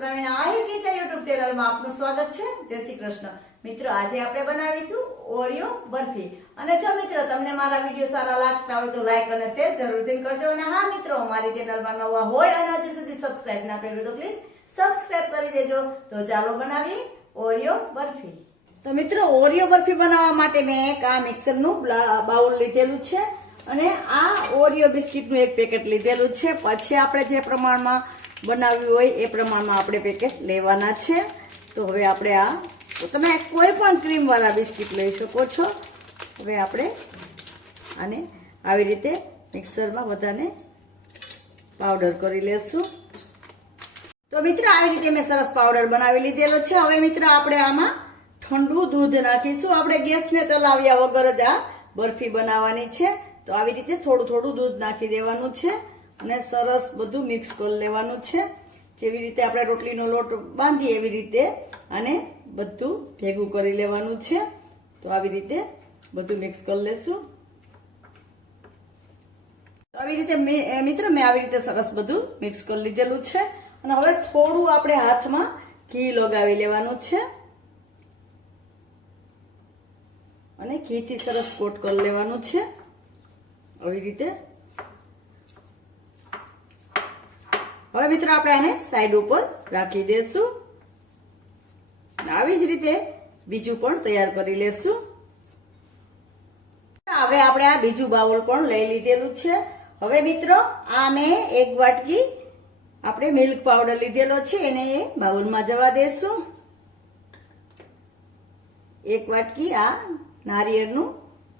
Pravin Ahir kitchen YouTube ચેનલમાં આપનું સ્વાગત છે. જય કૃષ્ણ. મિત્રો, આજે આપણે બનાવીશું ઓરિયો બરફી. અને જો મિત્રો તમને મારા વીડિયો સારા લાગતા હોય તો લાઈક અને શેર જરૂરથી કરજો. અને હા, મિત્રો મારી ચેનલમાં નવા હોય અને હજુ સુધી સબસ્ક્રાઇબ ના તો પ્લીઝ સબસ્ક્રાઇબ કરી દેજો. તો ચાલો બનાવીએ ઓરિયો બરફી. તો મિત્રો, ઓરિયો બરફી બનાવવા માટે મેં એક આ મિક્સરનું બાઉલ લીધેલું છે. અને આ ઓરિયો બિસ્કિટનું એક પેકેટ લીધેલું છે. પછી આપણે જે પ્રમાણમાં બનાવ્યું હોય એ પ્રમાણમાં આપણે પેકેટ લેવાના છે. તો હવે આપણે આ તમે કોઈ પણ ક્રીમવાળા બિસ્કિટ લઈ શકો છો. હવે આપણે આને આવી રીતે મિક્સરમાં બધાને પાવડર કરી લેશું. તો મિત્ર, આવી રીતે મેં સરસ પાવડર બનાવી લીધેલો છે. હવે મિત્ર, આપણે આમાં ઠંડુ દૂધ નાખીશું. આપણે ગેસને ચલાવ્યા વગર જ આ બરફી બનાવવાની છે. તો આવી રીતે થોડું થોડું દૂધ નાખી દેવાનું છે. અને સરસ બધું મિક્સ કરી લેવાનું છે. જેવી રીતે આપણે રોટલીનો લોટ બાંધીએ એવી રીતે આને બધું ભેગું કરી લેવાનું છે. તો આવી રીતે બધું મિક્સ કરી લેશું. આવી રીતે મિત્રો, મેં આવી રીતે સરસ બધું મિક્સ કરી લીધેલું છે. અને હવે થોડું આપણે હાથમાં ઘી લગાવી લેવાનું છે. અને ઘીથી સરસ કોટ કરી લેવાનું છે. આવી રીતે હવે મિત્રો આપણે આને સાઈડ ઉપર રાખી દેશું. આવી જ રીતે બીજું પણ તૈયાર કરી લેશું. હવે આપણે આ બીજું બાઉલ પણ લઈ લીધેલું છે. હવે મિત્રો આ મેં એક વાટકી આપણે મિલ્ક પાવડર લીધેલો છે, એને એ બાઉલમાં જવા દેશું. એક વાટકી આ નારિયેળનું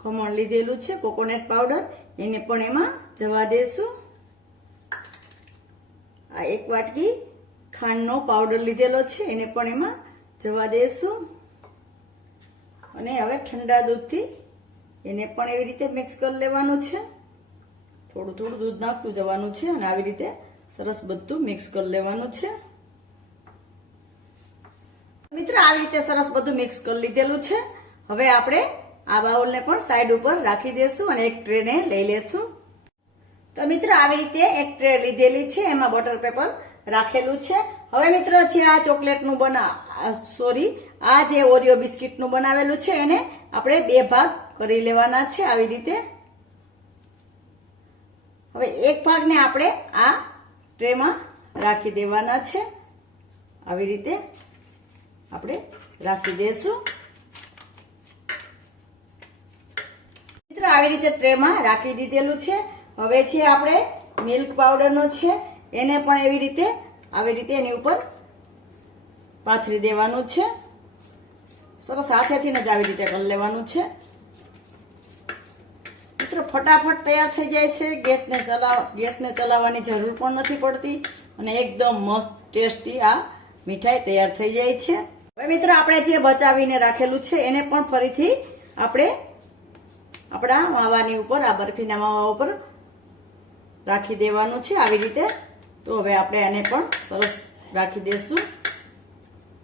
ખમણ લીધેલું છે, કોકોનટ પાવડર એને પણ એમાં જવા દેશું. આ એક વાટકી ખાંડનો પાવડર લીધેલો છે, એને પણ એમાં જવા દઈશું અને હવે ઠંડા દૂધથી એને પણ એવી રીતે મિક્સ કરી લેવાનું છે. થોડું થોડું દૂધ નાખતું જવાનું છે અને આવી રીતે સરસ બધું મિક્સ કરી લેવાનું છે. મિત્ર, આવી રીતે સરસ બધું મિક્સ કરી લીધેલું છે. હવે આપણે આ બાઉલને પણ સાઈડ ઉપર રાખી દેશું અને એક ટ્રેને લઈ લેશું. તો મિત્રો, આવી રીતે એક ટ્રે લીધેલી છે, એમાં બટર પેપર રાખેલું છે. હવે મિત્રો, જે આ ચોકલેટનું બના સોરી, આ જે ઓરિયો બિસ્કિટનું બનાવેલું છે, એને આપણે બે ભાગ કરી લેવાના છે આવી રીતે. હવે એક ભાગને આપણે આ ટ્રેમાં રાખી દેવાના છે. આવી રીતે આપણે રાખી દેશું. મિત્રો, આવી રીતે ટ્રેમાં રાખી દીધેલું છે. હવે છે આપણે મિલ્ક પાવડરનો છે. એને પણ એવી રીતે, આવી રીતે એની ઉપર પાથરી દેવાનું છે. સરસ હાથેથી જ આવી રીતે કરી લેવાનું છે. મિત્રો, ફટાફટ તૈયાર થઈ જાય છે. ગેસને ચલાવ, ગેસને ચલાવવાની જરૂર પણ નથી પડતી અને એકદમ મસ્ત ટેસ્ટી આ મીઠાઈ તૈયાર થઈ જાય છે. હવે મિત્રો, આપણે જે બચાવીને રાખેલું છે, એને પણ ફરીથી આપણે આપણા માવાની ઉપર, આ બરફીના માવા ઉપર રાખી દેવાનું છે આવી રીતે. તો હવે આપણે આને પણ સરસ રાખી દેશું.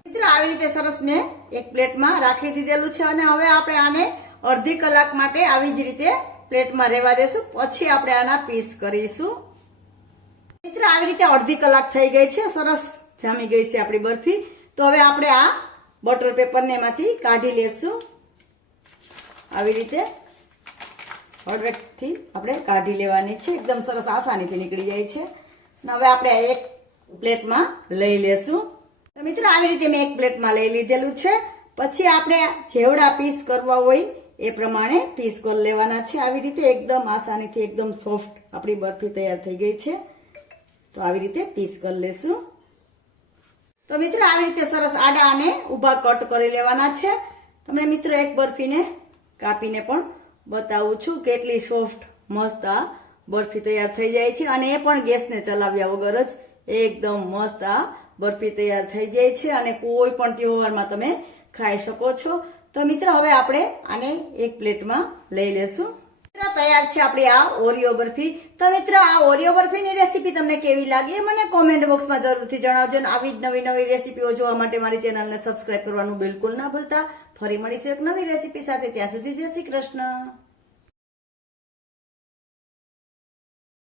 મિત્ર, આવી રીતે સરસ મેં એક પ્લેટમાં રાખી દીધેલું છે અને હવે આપણે આને અડધી કલાક માટે આવી જ રીતે પ્લેટમાં રહેવા દેશું. પછી આપણે આના પીસ કરીશું. મિત્ર, આવી રીતે અડધી કલાક થઈ ગઈ છે. સરસ જામી ગઈ છે આપણી બરફી. તો હવે આપણે આ બટર પેપરને એમાંથી કાઢી લેશું. આવી રીતે. હળવેકથી આપણે કાઢી લેવાની છે. એકદમ સરસ આસાનીથી નીકળી જાય છે. ને હવે આપણે એક પ્લેટમાં લઈ લેશું. તો મિત્રો, આવી રીતે મેં એક પ્લેટમાં લઈ લીધેલું છે. પછી આપણે જેવડા પીસ કરવા હોય એ પ્રમાણે પીસ કરી લેવાના છે. આવી રીતે એકદમ આસાનીથી, એકદમ સોફ્ટ આપણી બરફી તૈયાર થઈ ગઈ છે. તો આવી રીતે પીસ કરી લેશું. તો મિત્રો, આવી રીતે સરસ આડા અને ઊભા કટ કરી લેવાના છે. તમને મિત્રો, એક બરફીને કાપીને પણ બતાવું છું કેટલી સોફ્ટ, મસ્ત આ બરફી તૈયાર થઈ જાય છે અને એ પણ ગેસને ચલાવ્યા વગર જ એકદમ મસ્ત આ બરફી તૈયાર થઈ જાય છે અને કોઈ પણ તહેવારમાં તમે ખાઈ શકો છો. તો મિત્ર, હવે આપણે આને એક પ્લેટમાં લઈ લેશું. તૈયાર છે આપણી આ ઓરિયો બરફી. તો મિત્ર, આ ઓરિયો બરફીની રેસીપી તમને કેવી લાગી મને કોમેન્ટ બોક્સમાં જરૂરથી જણાવજો અને આવી જ નવી નવી રેસીપીઓ જોવા માટે મારી ચેનલને સબસ્ક્રાઇબ કરવાનું બિલકુલ ના ભૂલતા. ફરી મળીશું એક નવી રેસીપી સાથે. ત્યાં સુધી જય શ્રી કૃષ્ણ.